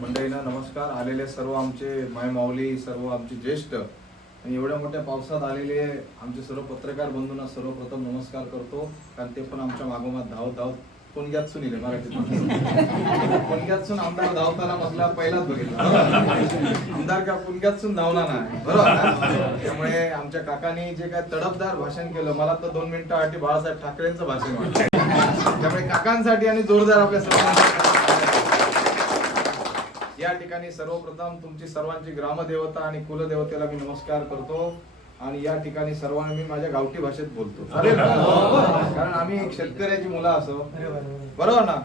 मंडळींना नमस्कार. आलेले सर्व आमचे माय माऊली सर्व आमचे ज्येष्ठ आणि एवढ्या मोठ्या पावसात आलेले आमचे सर्व पत्रकार बंधूंना सर्वप्रथम नमस्कार करतो. कारण ते पण आमच्या मागोमाग धावत धावत पुणग्यात येले मराठीत? पुणग्यातसून आमदार धावताना म्हटलं पहिलाच बघितला. आमदार का पुणग्यातसून धावला नाही? बरोबर त्यामुळे आमच्या काकांनी जे काय तडपदार भाषण केलं मला तर दोन मिनिटासाठी बाळासाहेब ठाकरेंचं भाषण वाटलं. त्यामुळे काकांसाठी आणि जोरदार आपल्या सर्वांसाठी या ठिकाणी सर्वप्रथम तुमची सर्वांची ग्रामदेवता आणि कुलदेवतेला मी नमस्कार करतो. आणि या ठिकाणी सर्वांना मी माझ्या गावठी भाषेत बोलतो? कारण आम्ही एक शेतकऱ्याची मुलं असो. बरोबर ना?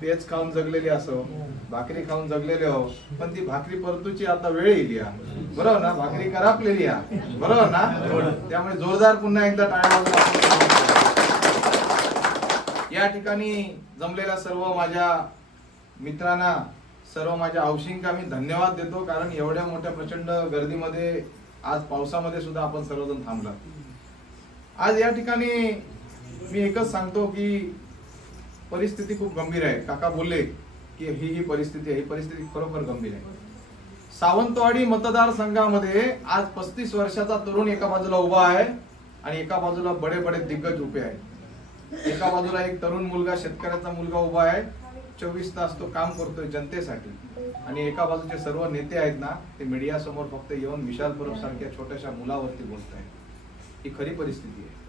तेच खाऊन जगलेली असो. भाकरी खाऊन जगलेले हो. पण ती भाकरी परतूची आता वेळ येईल या. बरोबर ना? भाकरी करापलेली या. बरोबर ना? त्यामुळे जोरदार पुन्हा एकदा टाळ्या. या ठिकाणी जमलेल्या सर्व माझ्या मित्रांना सर्व माझ्या हौशिंका मी धन्यवाद देतो कारण एवढ्या मोठ्या प्रचंड गर्दीमध्ये आज पावसामध्ये सुद्धा आपण सर्वजण थांबला आज या ठिकाणी मी एकच सांगतो की परिस्थिती खूप गंभीर आहे. काका बोलले की ही ही परिस्थिती आहे ही परिस्थिती खरोखर गंभीर आहे. सावंतवाडी मतदारसंघामध्ये आज पस्तीस वर्षाचा तरुण एका बाजूला उभा आहे आणि एका बाजूला बडे बडे दिग्गज उभे आहेत. एका बाजूला एक तरुण मुलगा शेतकऱ्याचा मुलगा उभा आहे. चोवीस तास तो काम करतोय जनतेसाठी. आणि एका बाजूचे सर्व नेते आहेत ना ते मीडिया समोर फक्त येऊन विशाल परब सारख्या छोट्याशा मुलावरती बोलत आहेत ही खरी परिस्थिती आहे.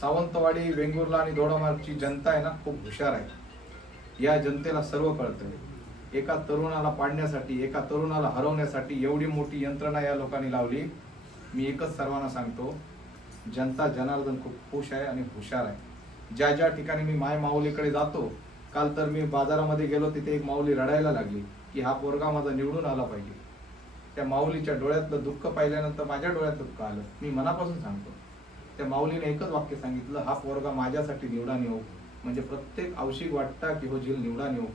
सावंतवाडी वेंगुर्ला आणि दोडामार्गची जनता आहे ना खूप हुशार आहे. या जनतेला सर्व कळतंय. एका तरुणाला पाडण्यासाठी एका तरुणाला हरवण्यासाठी एवढी मोठी यंत्रणा या लोकांनी लावली. मी एकच सर्वांना सांगतो जनता जनार्दन खूप खुश आहे आणि हुशार आहे. ज्या ज्या ठिकाणी मी माय माऊलीकडे जातो काल तर मी बाजारामध्ये गेलो तिथे एक माऊली रडायला लागली की हा पोरगा माझा निवडून आला पाहिजे. त्या माऊलीच्या डोळ्यातलं दुःख पाहिल्यानंतर माझ्या डोळ्यात दुःख आलं. मी मनापासून सांगतो. त्या माऊलीने एकच वाक्य सांगितलं हा पोरगा माझ्यासाठी निवडा येऊ. म्हणजे प्रत्येक औषिक वाटता की हो झील निवडा येऊ.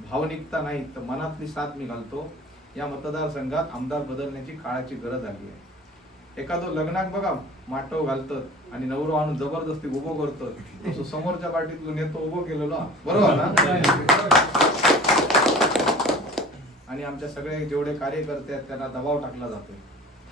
भावनिकता नाही तर मनातली साथ मी घालतो. या मतदारसंघात आमदार बदलण्याची काळाची गरज आली आहे. एखादं लग्नात बघा माटव घालतं आणि नवरो आणून जबरदस्ती उभं करतो तसं समोरच्या पार्टीतून नेतो उभो केलेलो बरोबर ना? आणि आमच्या सगळे जेवढे कार्यकर्ते आहेत त्यांना दबाव टाकला जातोय.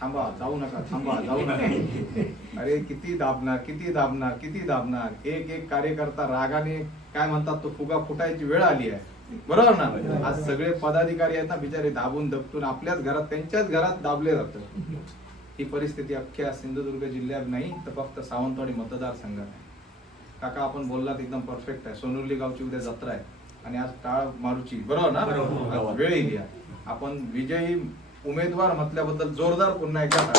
थांबा जाऊ नका थांबा जाऊ नका. अरे किती दाबणार किती दाबणार किती दाबणार? एक एक कार्यकर्ता रागाने काय म्हणतात तो फुगा फुटायची वेळ आली आहे. बरोबर ना? आज सगळे पदाधिकारी आहेत ना बिचारे दाबून दबतून आपल्याच घरात त्यांच्याच घरात दाबले जातात. ही परिस्थिती अख्ख्या सिंधुदुर्ग जिल्ह्यात नाही तर फक्त सावंतवाडी मतदारसंघात आहे. काका आपण बोललात एकदम परफेक्ट आहे. सोनुर्ली गावची उद्या जत्रा आहे. आणि आज टाळ मारूची. बरोबर ना? वेळ येईल. आपण विजयी उमेदवार म्हटल्याबद्दल जोरदार पुन्हा एकदा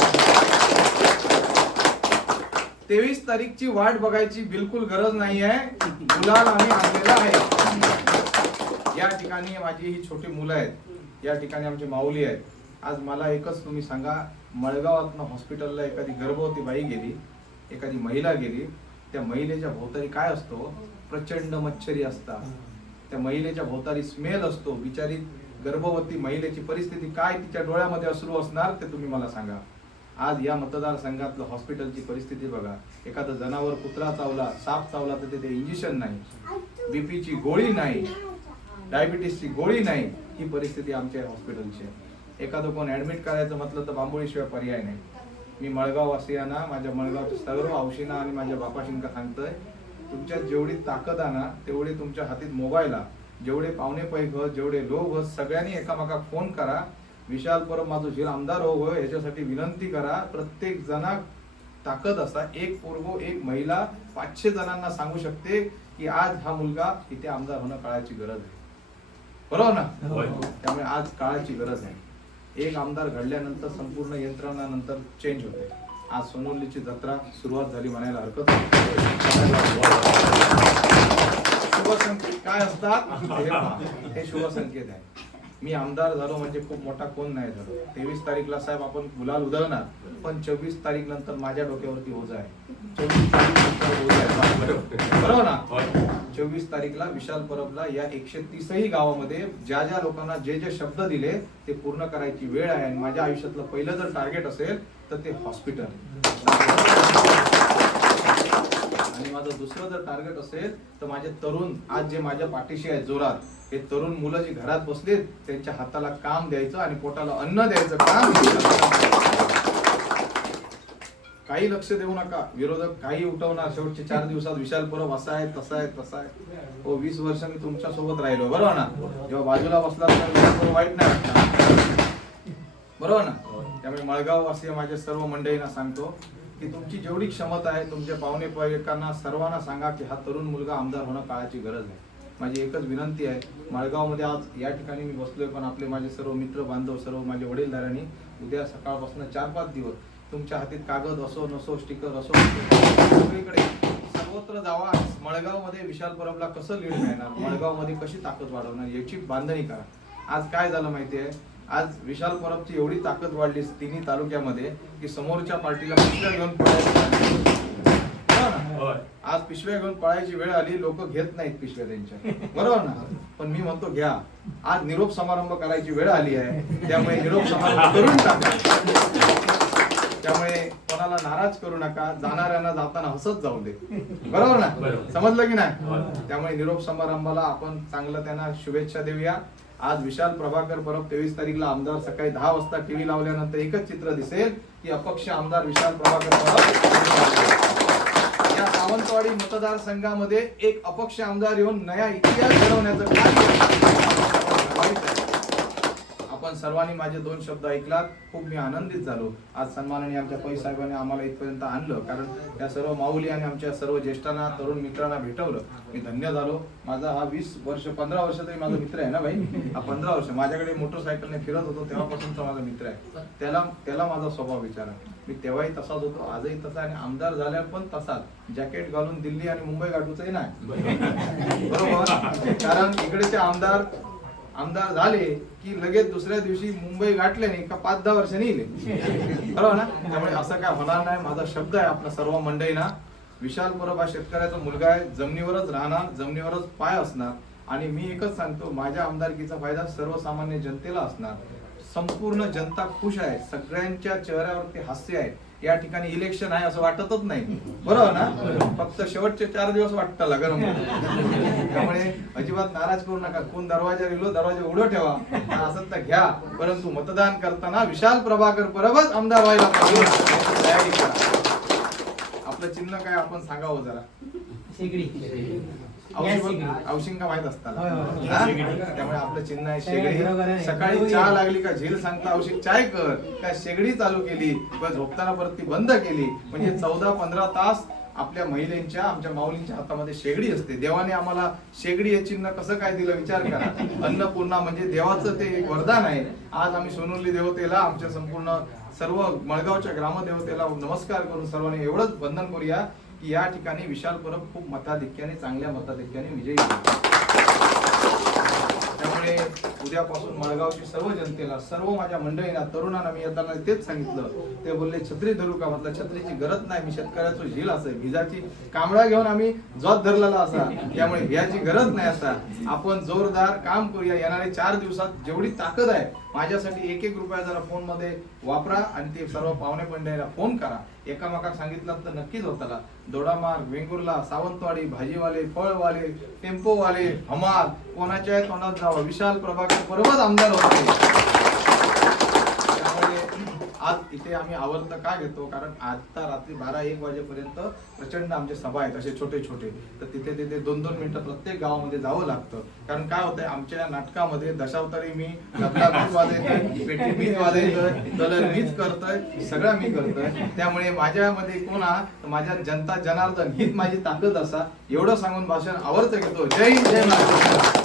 तेवीस तारीखची वाट बघायची बिलकुल गरज नाही आहे. गुलाल आम्ही आणलेला आहे. या ठिकाणी माझी ही छोटी मुलं आहेत. या ठिकाणी आमची माऊली आहेत. आज मला एकच तुम्ही सांगा मळगावातनं हॉस्पिटलला एखादी गर्भवती बाई गेली एखादी महिला गेली त्या महिलेच्या भोवतारी काय असतो? प्रचंड मच्छरी असतात. त्या महिलेच्या भोवतारी स्मेल असतो. बिचारी गर्भवती महिलेची परिस्थिती काय? तिच्या डोळ्यामध्ये अश्रू असणार ते तुम्ही मला सांगा. आज या मतदारसंघातलं हॉस्पिटलची परिस्थिती बघा. एखादं जनावर कुत्रा चावला साप चावला तर तिथे इंजेक्शन नाही. बीपीची गोळी नाही. डायबिटीसची गोळी नाही. ही परिस्थिती आमच्या हॉस्पिटलची आहे. एखादं कोण ऍडमिट करायचं म्हटलं तर बांबोळीशिवाय पर्याय नाही. मी मळगाव वासियांना माझ्या मळगावच्या सर्व औषींना आणि माझ्या बापाशींका सांगतोय तुमच्यात जेवढी ताकद ना तेवढी तुमच्या हातीत मोबाईल जेवढे पाहुणे पैक जेवढे लोक हो सगळ्यांनी एकामेकाक फोन करा. विशाल परब माझं झील आमदार हो हो याच्यासाठी विनंती करा. प्रत्येक जना ताकद असा एक पोरगो एक महिला पाचशे जणांना सांगू शकते की आज हा मुलगा इथे आमदार होणं काळाची गरज आहे. बरोबर ना. त्यामुळे आज काळाची गरज आहे. एक आमदार घडल्यानंतर संपूर्ण यंत्रणा नंतर चेंज होते. आज सोनवलीची जत्रा सुरुवात झाली म्हणायला हरकत शुभ संकेत काय असतात? हे शुभसंकेत शुभ संकेत आहे. मी आमदार झालो म्हणजे खूप मोठा कोण नाही झालो. तेवीस तारीखला साहेब आपण गुलाल उधळणार पण चोवीस तारीख नंतर माझ्या डोक्यावरती ओझा आहे. चोवीस तारीख बरोबर ना? चोवीस तारीखला विशाल परबला या एकशे तीसही गावामध्ये ज्या ज्या लोकांना जे जे शब्द दिले ते पूर्ण करायची वेळ आहे. आणि माझ्या आयुष्यातलं पहिलं जर टार्गेट असेल तर ते हॉस्पिटल आणि माझं दुसरं जर टार्गेट असेल तर माझे तरुण आज जे माझ्या पाठीशी आहेत जोरात हे तरुण मुलं जी घरात बसलीत त्यांच्या हाताला काम द्यायचं आणि पोटाला अन्न द्यायचं काम. काही लक्ष देऊ नका. विरोधक काही उठवणार. शेवटचे चार दिवसात विशाल परब असा आहे तसा आहे तसा आहे. हो वीस वर्ष मी तुमच्यासोबत राहिलो. बरोबर ना? जेव्हा बाजूला बसला विशाल परब वाईट नाही वाटणार. बरोबर ना? त्यामुळे मळगाव वासी माझ्या सर्व मंडळींना सांगतो की तुमची जेवढी क्षमता आहे तुमच्या पाहुणे पायकांना सर्वांना सांगा की हा तरुण मुलगा आमदार होणं काळाची गरज आहे. माझी एकच विनंती आहे मळगावमध्ये आज या ठिकाणी मी बसलोय पण आपले माझे सर्व मित्र बांधव सर्व माझे वडीलधाऱ्यांनी उद्या सकाळपासून चार पाच दिवस तुमच्या हातीत कागद असो नसो स्टिकर असो सगळीकडे. सर्वत्र जावा. मळगावमध्ये विशाल परबला कसं लीड मिळणार? मळगावमध्ये कशी ताकद वाढवणार? याची बांधणी करा. आज काय झालं माहितीये? आज विशाल परबची एवढी ताकद वाढली तिन्ही तालुक्यामध्ये की समोरच्या पार्टीला पिशव्या घेऊन पळायची हो? आज पिशव्या घेऊन पळायची वेळ आली लोक घेत नाहीत पिशव्या त्यांच्या. बरोबर ना? पण मी म्हणतो घ्या. आज निरोप समारंभ करायची वेळ आली आहे. त्यामुळे निरोप समारंभ करून टाका. कोणाला नाराज करू नका जाणाऱ्यांना जाताना हसत जाऊ दे. बरोबर ना. समजलं की नाही? त्यामुळे निरोप समारंभाला आपण चांगलं त्यांना शुभेच्छा देऊया. आज विशाल प्रभाकर परब तेवीस तारीखला आमदार सकाळी दहा वाजता टीव्ही लावल्यानंतर एकच चित्र दिसेल की अपक्ष आमदार विशाल प्रभाकर परब या सावंतवाडी मतदारसंघामध्ये एक अपक्ष आमदार येऊन नया इतिहास घडवण्याचं कार्य आपण सर्वांनी माझे दोन शब्द ऐकलात खूप मी आनंदित झालो. आज सन्मानाने आमच्या पै साहेबांनी आम्हाला इथपर्यंत आणलं. कारण त्या सर्व माऊली आणि आमच्या सर्व ज्येष्ठांना तरुण मित्रांना भेटवलं. मी धन्य झालो. माझा हा वीस वर्ष पंधरा वर्ष तरी माझा मित्र आहे ना भाई? हा पंधरा वर्ष. माझ्याकडे मोटरसायकलने फिरत होतो तेव्हापासूनचा माझा मित्र आहे. त्याला त्याला माझा स्वभाव विचारा. मी तेव्हाही तसाच होतो आजही तसा आणि आमदार झाल्यावर पण तसाच. जॅकेट घालून दिल्ली आणि मुंबई गाठूचंही नाही. बरोबर? कारण इकडेचे आमदार आमदार झाले की लगेच दुसऱ्या दिवशी मुंबई गाठले नाही का पाच दहा वर्षांनी येईल बरोबर ना? त्यामुळे असं काय होणार नाही. माझा शब्द आहे आपला सर्व मंडळींना विशाल परब हा शेतकऱ्याचा मुलगा आहे जमिनीवरच राहणार जमिनीवरच पाय असणार. आणि मी एकच सांगतो माझ्या आमदारकीचा फायदा सर्वसामान्य जनतेला असणार. संपूर्ण जनता खुश आहे. सगळ्यांच्या चेहऱ्यावरती हास्य आहे. या ठिकाणी इलेक्शन आहे असं वाटतच नाही. बरोबर ना? फक्त शेवटचे चार दिवस वाटतं गरम. त्यामुळे अजिबात नाराज करू नका. कोण दरवाजा गेलो दरवाजा उघडं ठेवा. असं तर घ्या. परंतु मतदान करताना विशाल प्रभाकर परबच आमदार व्हायला तयारी करा. आपलं चिन्ह काय आपण सांगावं जरा? औशिंका माहीत असताना. हा? त्यामुळे आपलं चिन्ह आहे शेगडी. सकाळी चहा लागली का? झील सांगता औषध चाय कर. काय शेगडी चालू केली? किंवा झोपताना परत ती बंद केली? म्हणजे चौदा पंधरा तास आपल्या महिलांच्या आमच्या माऊलींच्या हातामध्ये शेगडी असते. देवाने आम्हाला शेगडी हे चिन्ह कसं काय दिलं विचार करा. अन्नपूर्णा म्हणजे देवाचं ते एक वरदान आहे. आज आम्ही सोनुर्ली देवतेला आमच्या संपूर्ण सर्व मळगावच्या ग्रामदेवतेला नमस्कार करून सर्वांनी एवढंच बंधन करूया. की या ठिकाणी विशाल परब खूप मताधिक्याने चांगल्या मताधिक्याने विजयी त्यामुळे उद्यापासून मळगावची सर्व जनतेला सर्व माझ्या मंडळींना तरुणांना मी येताना तेच सांगितलं. ते बोलले छत्री धरू का? म्हटलं छत्रीची गरज नाही मी शेतकऱ्याचं झील असेल भिजाची कांबळा घेऊन आम्ही जॉब धरलेला असा. त्यामुळे भियाची गरज नाही असा आपण जोरदार काम करूया. येणारे चार दिवसात जेवढी ताकद आहे माझ्यासाठी एक एक रुपया जरा फोनमध्ये वापरा आणि ते सर्व पाहुणे मंडळीला फोन करा. एकामेकाक सांगितलं तर नक्कीच होताला. दोडामार्ग वेंगुर्ला सावंतवाडी भाजीवाले फळवाले टेम्पोवाले हमाल कोणाच्या तोंडात जावं. विशाल प्रभाकर परमच आमदार होते. त्यामुळे आज इथे आम्ही आवर्त का घेतो? कारण आता रात्री बारा एक वाजेपर्यंत प्रचंड आमचे सभा आहेत असे छोटे छोटे. तर तिथे तिथे दोन दोन मिनिटं प्रत्येक गावामध्ये जावं लागतं. कारण काय होतंय आमच्या नाटकामध्ये दशावतारी मी तबला मीच वाजवतोय पेटी मीच वाजायचं कलर मीच करतोय सगळं मी करतोय. त्यामुळे माझ्यामध्ये कोण हा? माझ्या जनता जनार्दन हीच माझी ताकद असा. एवढं सांगून भाषण आवर्त घेतो. जय जय महाराष्ट्र.